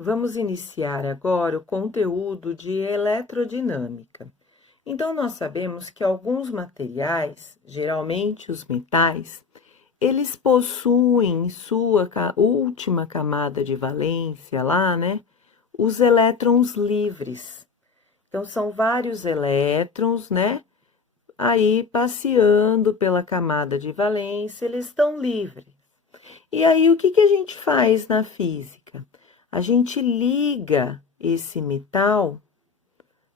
Vamos iniciar agora o conteúdo de eletrodinâmica. Então, nós sabemos que alguns materiais, geralmente os metais, eles possuem em sua última camada de valência lá, né, os elétrons livres. Então, são vários elétrons, né, aí passeando pela camada de valência, eles estão livres. E aí, o que a gente faz na física? A gente liga esse metal,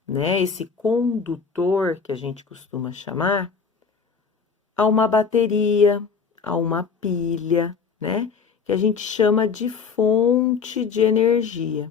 né, esse condutor que a gente costuma chamar, a uma bateria, a uma pilha, né, que a gente chama de fonte de energia.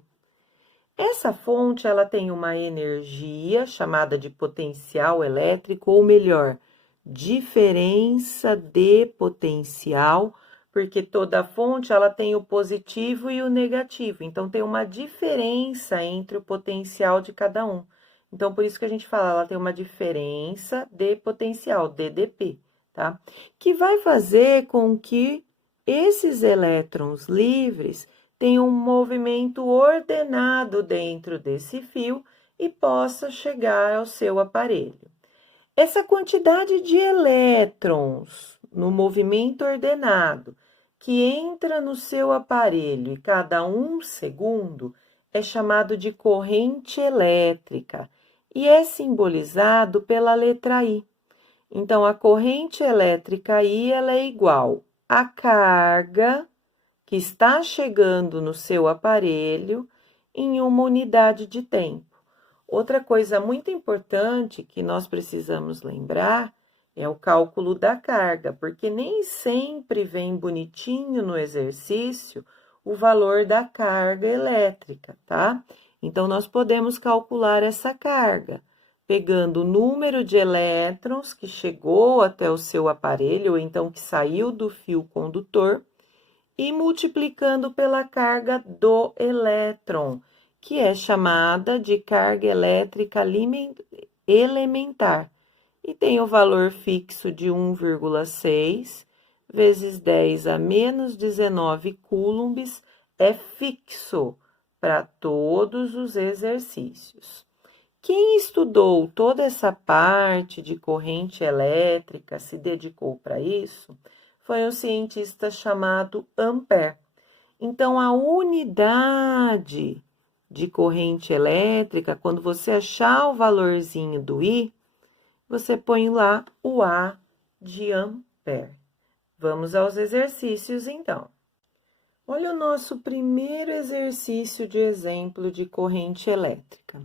Essa fonte, ela tem uma energia chamada de potencial elétrico, ou melhor, diferença de potencial, porque toda fonte ela tem o positivo e o negativo, então tem uma diferença entre o potencial de cada um. Então, por isso que a gente fala, ela tem uma diferença de potencial, DDP, tá? Que vai fazer com que esses elétrons livres tenham um movimento ordenado dentro desse fio e possa chegar ao seu aparelho. Essa quantidade de elétrons no movimento ordenado que entra no seu aparelho e cada 1 segundo é chamado de corrente elétrica e é simbolizado pela letra I. Então, a corrente elétrica I ela é igual à carga que está chegando no seu aparelho em uma unidade de tempo. Outra coisa muito importante que nós precisamos lembrar é o cálculo da carga, porque nem sempre vem bonitinho no exercício o valor da carga elétrica, tá? Então, nós podemos calcular essa carga, pegando o número de elétrons que chegou até o seu aparelho, ou então que saiu do fio condutor, e multiplicando pela carga do elétron, que é chamada de carga elétrica elementar, e tem o valor fixo de 1,6 vezes 10 a menos 19 coulombs, é fixo para todos os exercícios. Quem estudou toda essa parte de corrente elétrica, se dedicou para isso, foi um cientista chamado Ampère. Então, a unidade de corrente elétrica, quando você achar o valorzinho do I, você põe lá o A de Ampère. Vamos aos exercícios, então. Olha o nosso primeiro exercício de exemplo de corrente elétrica.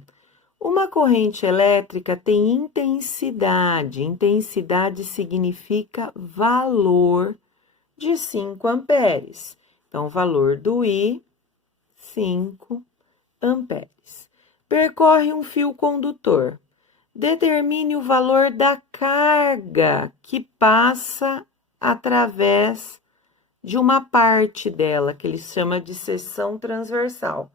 Uma corrente elétrica tem intensidade. Intensidade significa valor de 5 amperes. Então, o valor do I, 5 amperes. Percorre um fio condutor. Determine o valor da carga que passa através de uma parte dela, que ele chama de seção transversal,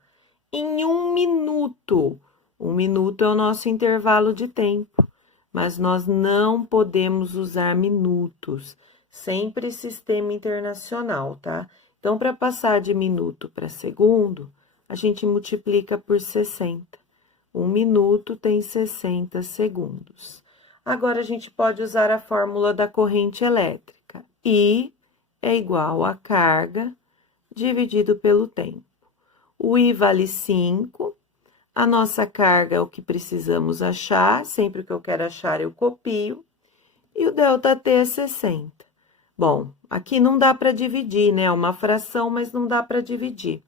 em 1 minuto. 1 minuto é o nosso intervalo de tempo, mas nós não podemos usar minutos, sempre sistema internacional, tá? Então, para passar de minuto para segundo, a gente multiplica por 60. 1 minuto tem 60 segundos. Agora, a gente pode usar a fórmula da corrente elétrica. I é igual a carga dividido pelo tempo. O I vale 5. A nossa carga é o que precisamos achar. Sempre que eu quero achar, eu copio. E o ΔT é 60. Bom, aqui não dá para dividir, né? É uma fração, mas não dá para dividir.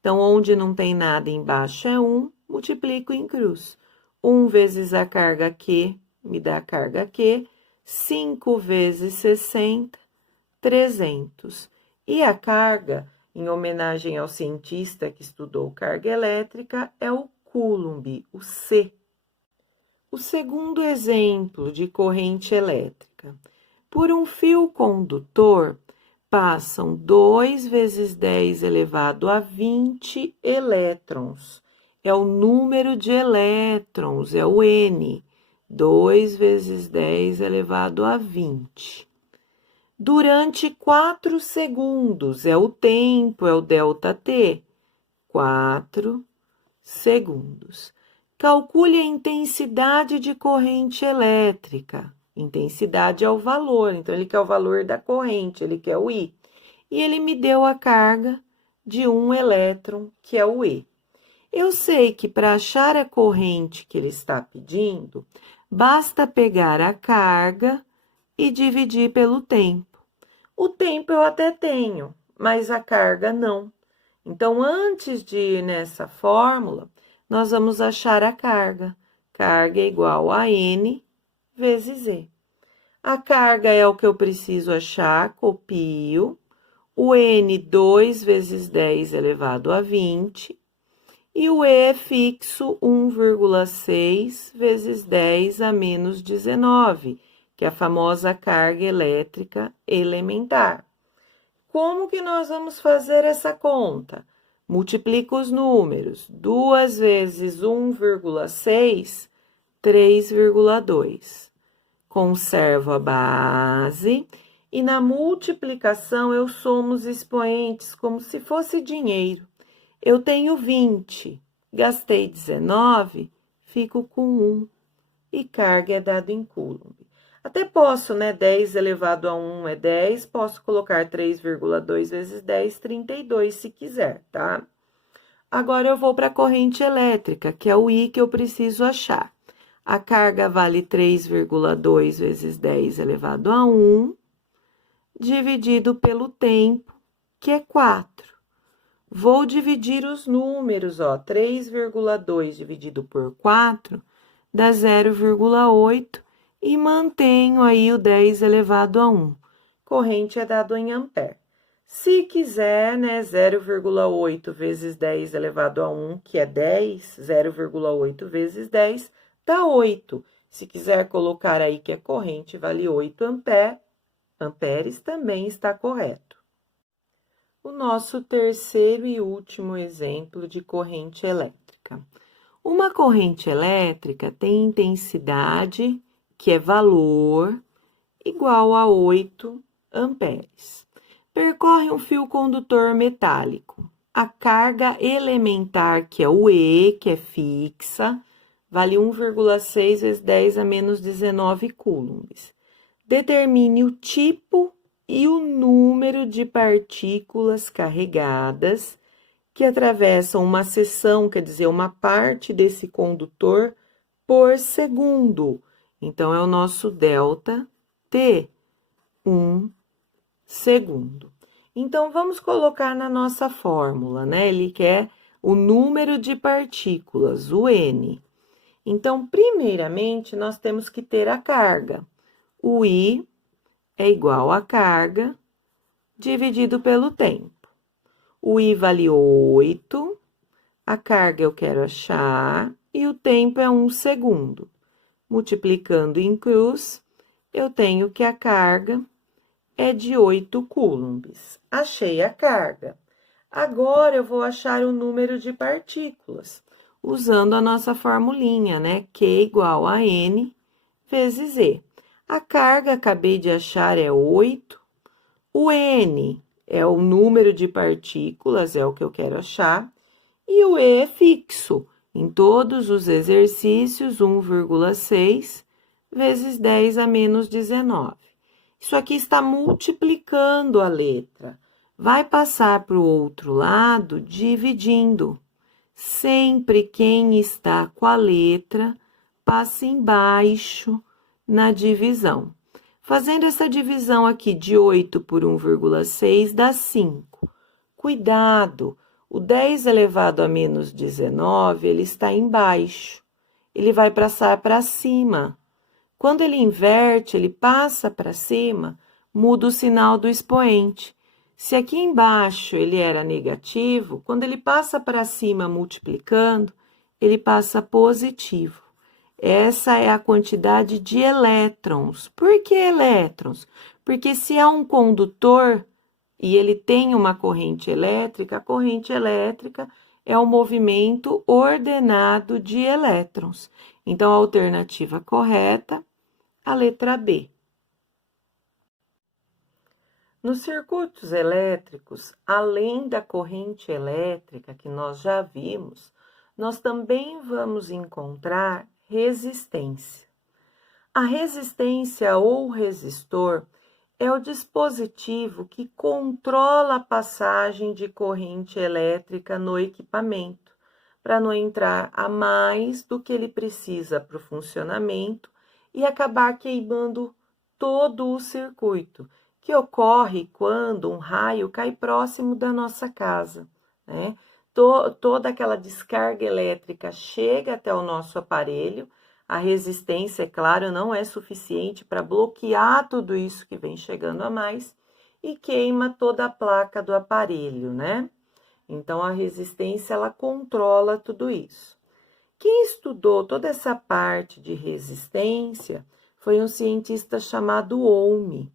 Então, onde não tem nada embaixo é 1, multiplico em cruz. 1 vezes a carga Q, me dá a carga Q. 5 vezes 60, 300. E a carga, em homenagem ao cientista que estudou carga elétrica, é o Coulomb, o C. O segundo exemplo de corrente elétrica. Por um fio condutor, passam 2 vezes 10 elevado a 20 elétrons. É o número de elétrons, é o N. 2 vezes 10 elevado a 20. Durante 4 segundos, é o tempo, é o ΔT. 4 segundos. Calcule a intensidade de corrente elétrica. Intensidade é o valor, então ele quer o valor da corrente, ele quer o I. E ele me deu a carga de um elétron, que é o E. Eu sei que para achar a corrente que ele está pedindo, basta pegar a carga e dividir pelo tempo. O tempo eu até tenho, mas a carga não. Então, antes de ir nessa fórmula, nós vamos achar a carga. Carga é igual a N vezes E. A carga é o que eu preciso achar, copio. O N, 2 vezes 10 elevado a 20. E o E é fixo, 1,6 vezes 10 a menos 19, que é a famosa carga elétrica elementar. Como que nós vamos fazer essa conta? Multiplica os números. 2 vezes 1,6, 3,2. Conservo a base e na multiplicação eu somo os expoentes como se fosse dinheiro. Eu tenho 20, gastei 19, fico com 1 e carga é dado em coulomb. Até posso, né? 10 elevado a 1 é 10, posso colocar 3,2 vezes 10, 32, se quiser, tá? Agora eu vou para a corrente elétrica, que é o I que eu preciso achar. A carga vale 3,2 vezes 10 elevado a 1, dividido pelo tempo, que é 4. Vou dividir os números, ó, 3,2 dividido por 4 dá 0,8 e mantenho aí o 10 elevado a 1. Corrente é dado em ampere. Se quiser, né, 0,8 vezes 10 elevado a 1, que é 10, 0,8 vezes 10 dá 8. Se quiser colocar aí que a corrente vale 8 amperes, também está correto. O nosso terceiro e último exemplo de corrente elétrica. Uma corrente elétrica tem intensidade, que é valor, igual a 8 amperes. Percorre um fio condutor metálico. A carga elementar, que é o E, que é fixa, vale 1,6 vezes 10 a menos 19 coulombs. Determine o tipo e o número de partículas carregadas que atravessam uma seção, quer dizer, uma parte desse condutor por segundo. Então, é o nosso delta T, 1 segundo. Então, vamos colocar na nossa fórmula, né? Ele quer o número de partículas, o N. Então, primeiramente, nós temos que ter a carga. O I é igual a carga dividido pelo tempo. O I vale 8, a carga eu quero achar, e o tempo é 1 segundo. Multiplicando em cruz, eu tenho que a carga é de 8 coulombs. Achei a carga. Agora, eu vou achar o número de partículas, usando a nossa formulinha, né? Q igual a N vezes E. A carga, acabei de achar, é 8. O N é o número de partículas, é o que eu quero achar. E o E é fixo. Em todos os exercícios, 1,6 vezes 10 a menos 19. Isso aqui está multiplicando a letra. Vai passar para o outro lado dividindo. Sempre quem está com a letra passa embaixo na divisão. Fazendo essa divisão aqui de 8 por 1,6 dá 5. Cuidado, o 10 elevado a menos 19, ele está embaixo. Ele vai passar para cima. Quando ele inverte, ele passa para cima, muda o sinal do expoente. Se aqui embaixo ele era negativo, quando ele passa para cima multiplicando, ele passa positivo. Essa é a quantidade de elétrons. Por que elétrons? Porque se há um condutor e ele tem uma corrente elétrica, a corrente elétrica é o movimento ordenado de elétrons. Então, a alternativa correta, a letra B. Nos circuitos elétricos, além da corrente elétrica que nós já vimos, nós também vamos encontrar resistência. A resistência ou resistor é o dispositivo que controla a passagem de corrente elétrica no equipamento, para não entrar a mais do que ele precisa para o funcionamento e acabar queimando todo o circuito, que ocorre quando um raio cai próximo da nossa casa, né? Toda aquela descarga elétrica chega até o nosso aparelho. A resistência, é claro, não é suficiente para bloquear tudo isso que vem chegando a mais e queima toda a placa do aparelho, né? Então, a resistência, ela controla tudo isso. Quem estudou toda essa parte de resistência foi um cientista chamado Ohm.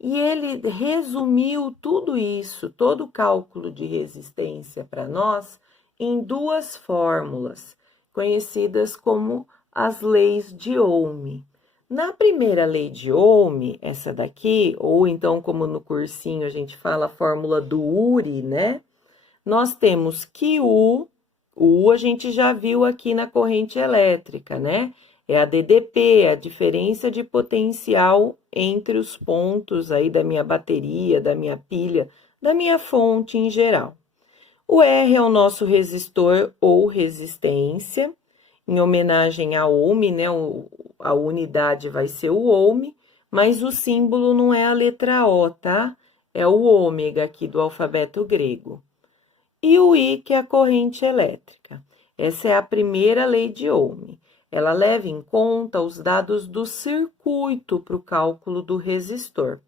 E ele resumiu tudo isso, todo o cálculo de resistência para nós, em duas fórmulas, conhecidas como as leis de Ohm. Na primeira lei de Ohm, essa daqui, ou então como no cursinho a gente fala a fórmula do Uri, né? Nós temos que o a gente já viu aqui na corrente elétrica, né? É a DDP, a diferença de potencial entre os pontos aí da minha bateria, da minha pilha, da minha fonte em geral. O R é o nosso resistor ou resistência, em homenagem a ohm, né? A unidade vai ser o ohm, mas o símbolo não é a letra O, tá? É o ômega aqui do alfabeto grego. E o I, que é a corrente elétrica. Essa é a primeira lei de Ohm. Ela leva em conta os dados do circuito para o cálculo do resistor.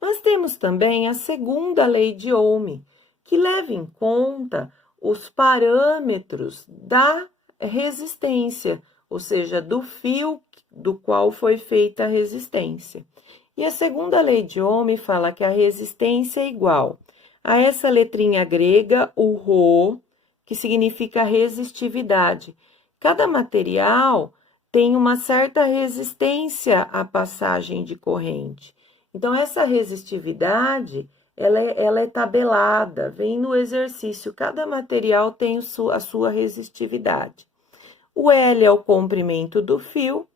Mas temos também a segunda lei de Ohm, que leva em conta os parâmetros da resistência, ou seja, do fio do qual foi feita a resistência. E a segunda lei de Ohm fala que a resistência é igual a essa letrinha grega, o Rho, que significa resistividade. Cada material tem uma certa resistência à passagem de corrente. Então, essa resistividade, ela é tabelada, vem no exercício. Cada material tem a sua resistividade. O L é o comprimento do fio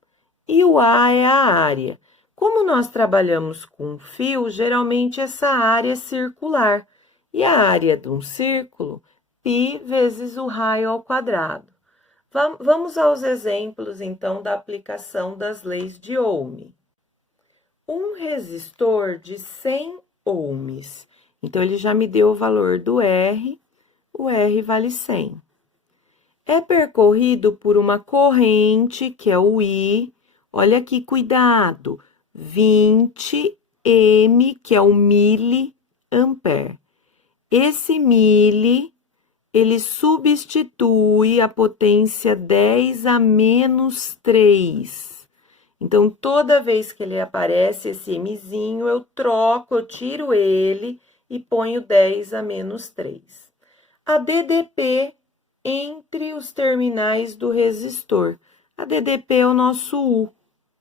e o A é a área. Como nós trabalhamos com fio, geralmente essa área é circular. E a área de um círculo, π vezes o raio ao quadrado. Vamos aos exemplos, então, da aplicação das leis de Ohm. Um resistor de 100 ohms. Então, ele já me deu o valor do R, o R vale 100. É percorrido por uma corrente, que é o I, olha aqui, cuidado, 20 M, que é o miliampere. Esse mili, ele substitui a potência 10 a menos 3. Então, toda vez que ele aparece, esse mzinho, eu troco, eu tiro ele e ponho 10 a menos 3. A DDP entre os terminais do resistor. A DDP é o nosso U,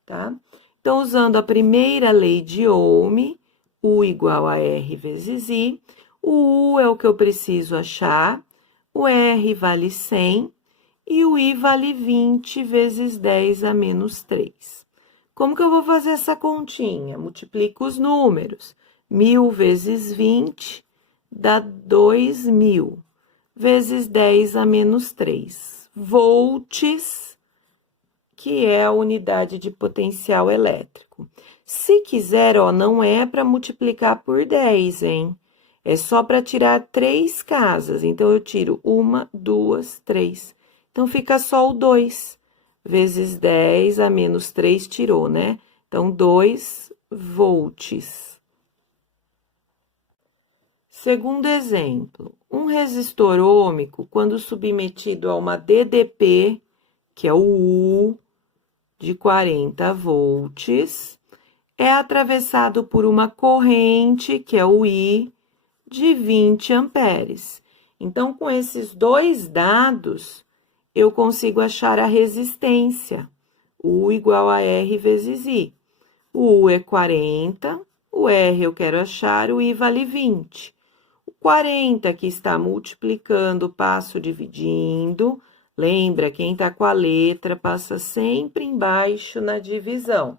tá? Então, usando a primeira lei de Ohm, U igual a R vezes I, o U é o que eu preciso achar, o R vale 100 e o I vale 20 vezes 10 a menos 3. Como que eu vou fazer essa continha? Multiplico os números. 1000 vezes 20 dá 2000 vezes 10 a menos 3. Volts, que é a unidade de potencial elétrico. Se quiser, ó, não é para multiplicar por 10, hein? É só para tirar 3 casas. Então, eu tiro 1, 2, 3. Então, fica só o 2. Vezes 10 a menos 3 tirou, né? Então, 2 volts. Segundo exemplo, um resistor ôhmico, quando submetido a uma DDP, que é o U, de 40 volts, é atravessado por uma corrente, que é o I, de 20 amperes. Então, com esses dois dados, eu consigo achar a resistência, U igual a R vezes I. O U é 40 O R eu quero achar, o I vale 20. O 40 que está multiplicando, passo dividindo. Lembra, quem está com a letra passa sempre embaixo na divisão.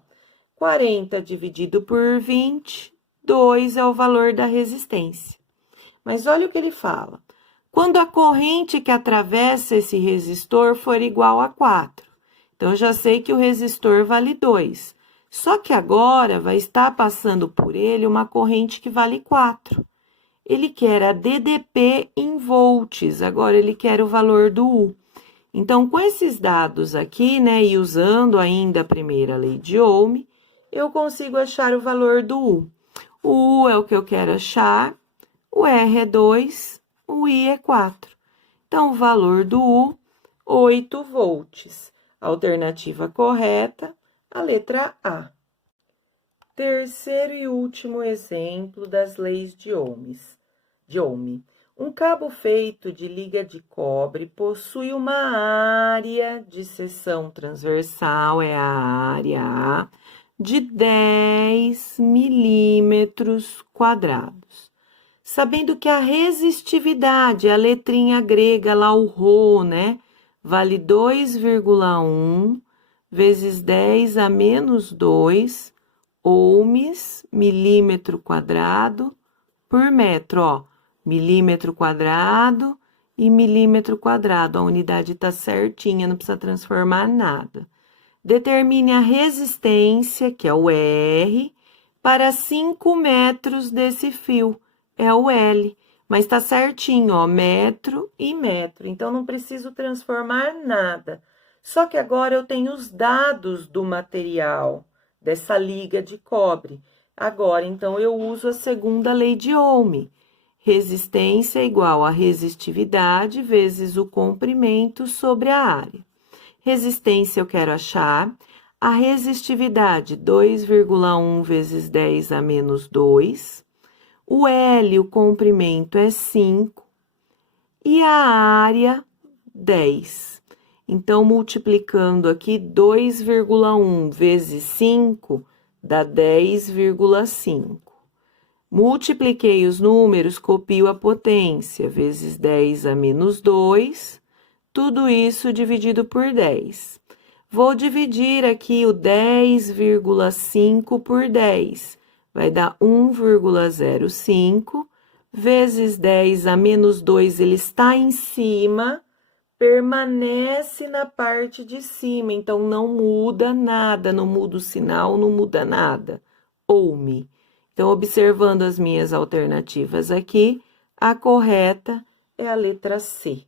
40 dividido por 20, 2 é o valor da resistência. Mas olha o que ele fala. Quando a corrente que atravessa esse resistor for igual a 4. Então, eu já sei que o resistor vale 2. Só que agora vai estar passando por ele uma corrente que vale 4. Ele quer a DDP em volts, agora ele quer o valor do U. Então, com esses dados aqui, né, e usando ainda a primeira lei de Ohm, eu consigo achar o valor do U. O U é o que eu quero achar, o R é 2, o I é 4. Então, o valor do U, 8 volts. Alternativa correta, a letra A. Terceiro e último exemplo das leis de Ohm. Um cabo feito de liga de cobre possui uma área de seção transversal, é a área A, de 10 milímetros quadrados. Sabendo que a resistividade, a letrinha grega lá, o Rho, né, vale 2,1 vezes 10 a menos 2 ohms, milímetro quadrado, por metro, ó. Milímetro quadrado e milímetro quadrado. A unidade está certinha, não precisa transformar nada. Determine a resistência, que é o R, para 5 metros desse fio, é o L. Mas está certinho, ó, metro e metro. Então, não preciso transformar nada. Só que agora eu tenho os dados do material, dessa liga de cobre. Agora, então, eu uso a segunda lei de Ohm. Resistência é igual a resistividade vezes o comprimento sobre a área. Resistência eu quero achar. A resistividade, 2,1 vezes 10 a menos 2. O L, o comprimento, é 5. E a área, 10. Então, multiplicando aqui, 2,1 vezes 5 dá 10,5. Multipliquei os números, copio a potência, vezes 10 a menos 2, tudo isso dividido por 10. Vou dividir aqui o 10,5 por 10, vai dar 1,05, vezes 10 a menos 2, ele está em cima, permanece na parte de cima, então não muda nada, não muda o sinal, não muda nada. Ohm. Então, observando as minhas alternativas aqui, a correta é a letra C.